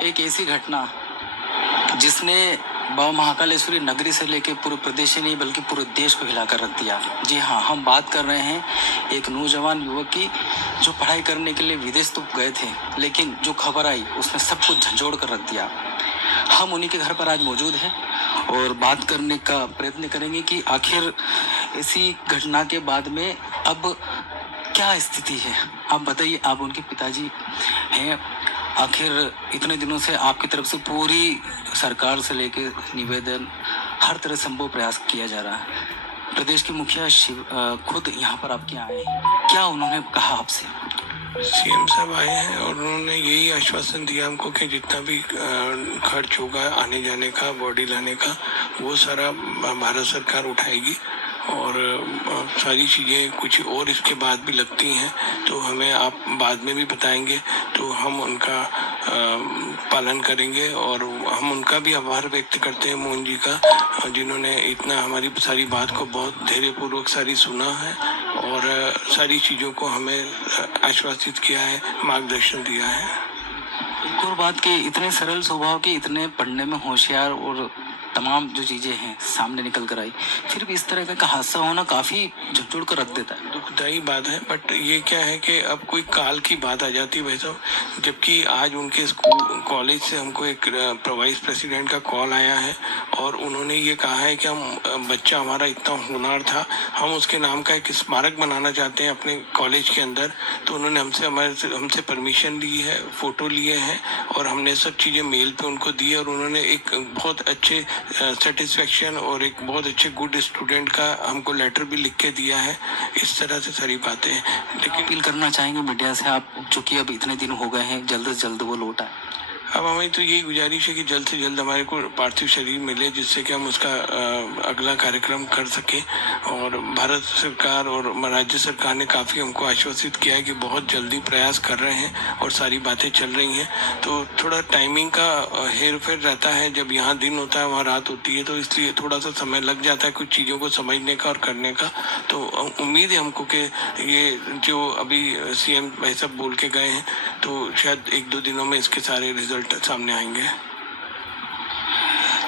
एक ऐसी घटना जिसने बाबा महाकालेश्वरी नगरी से लेकर पूरे प्रदेश ही नहीं बल्कि पूरे देश को हिलाकर रख दिया। जी हाँ, हम बात कर रहे हैं एक नौजवान युवक की जो पढ़ाई करने के लिए विदेश तो गए थे, लेकिन जो खबर आई उसने सब कुछ झंझोड़ कर रख दिया। हम उन्हीं के घर पर आज मौजूद हैं और बात करने का प्रयत्न करेंगे कि आखिर ऐसी घटना के बाद में अब क्या स्थिति है। आप बताइए, आप उनके पिताजी हैं, आखिर इतने दिनों से आपकी तरफ से पूरी सरकार से लेके निवेदन हर तरह संभव प्रयास किया जा रहा है। प्रदेश के मुखिया खुद यहाँ पर आपके आए हैं, क्या उन्होंने कहा आपसे? सीएम साहब आए हैं और उन्होंने यही आश्वासन दिया हमको कि जितना भी खर्च होगा आने जाने का, बॉडी लाने का, वो सारा भारत सरकार उठाएगी। और सारी चीज़ें कुछ और इसके बाद भी लगती हैं तो हमें आप बाद में भी बताएंगे, तो हम उनका पालन करेंगे। और हम उनका भी आभार व्यक्त करते हैं मोहन जी का, जिन्होंने इतना हमारी सारी बात को बहुत धैर्यपूर्वक सारी सुना है और सारी चीज़ों को हमें आश्वासित किया है, मार्गदर्शन दिया है। एक और बात कि इतने सरल स्वभाव के, इतने पढ़ने में होशियार और तमाम जो चीज़ें हैं सामने निकल कर आई, फिर भी इस तरह का हादसा होना काफ़ी झकझोर कर रख देता है। दुखदायी बात है, बट ये क्या है कि अब कोई काल की बात आ जाती है भाई साहब। जबकि आज उनके स्कूल कॉलेज से हमको एक वाइस प्रेसिडेंट का कॉल आया है और उन्होंने ये कहा है कि हम बच्चा हमारा इतना होनहार था, हम उसके नाम का एक स्मारक बनाना चाहते हैं अपने कॉलेज के अंदर। तो उन्होंने हमसे परमिशन ली है, फ़ोटो लिए हैं और हमने सब चीज़ें मेल पे उनको दी है। और उन्होंने एक बहुत अच्छे सेटिस्फेक्शन और एक बहुत अच्छे गुड स्टूडेंट का हमको लेटर भी लिख के दिया है। इस तरह से सारी बातें हैं। लेकिन अपील करना चाहेंगे मीडिया से आप, चूँकि अब इतने दिन हो गए हैं, जल्द से जल्द वो लौट आए। अब हमें तो यही गुजारिश है कि जल्द से जल्द हमारे को पार्थिव शरीर मिले, जिससे कि हम उसका अगला कार्यक्रम कर सकें। और भारत सरकार और राज्य सरकार ने काफ़ी हमको आश्वासित किया है कि बहुत जल्दी प्रयास कर रहे हैं और सारी बातें चल रही हैं। तो थोड़ा टाइमिंग का हेर फेर रहता है, जब यहाँ दिन होता है वहाँ रात होती है, तो इसलिए थोड़ा सा समय लग जाता है कुछ चीज़ों को समझने का और करने का। तो उम्मीद है हमको कि ये जो अभी सीएम भाई साहब बोल के गए हैं, तो शायद 1-2 दिनों में इसके सारे रिजल्ट सामने आएंगे।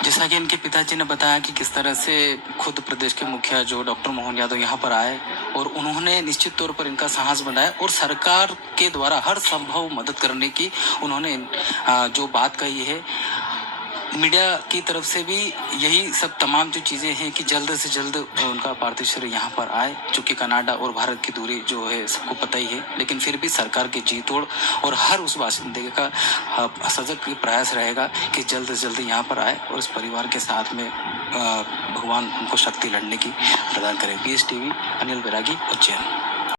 जैसा कि इनके पिताजी ने बताया कि किस तरह से खुद प्रदेश के मुखिया जो डॉक्टर मोहन यादव यहाँ पर आए और उन्होंने निश्चित तौर पर इनका साहस बढ़ाया और सरकार के द्वारा हर संभव मदद करने की उन्होंने जो बात कही है। मीडिया की तरफ से भी यही सब तमाम जो चीज़ें हैं कि जल्द से जल्द उनका पार्थिव शरीर यहाँ पर आए, चूँकि कनाडा और भारत की दूरी जो है सबको पता ही है, लेकिन फिर भी सरकार की जी तोड़ और हर उस बाशिंदे का सजग प्रयास रहेगा कि जल्द से जल्द यहाँ पर आए और इस परिवार के साथ में भगवान उनको शक्ति लड़ने की प्रदान करें। PSTV, अनिल बैरागी, उज्जैन।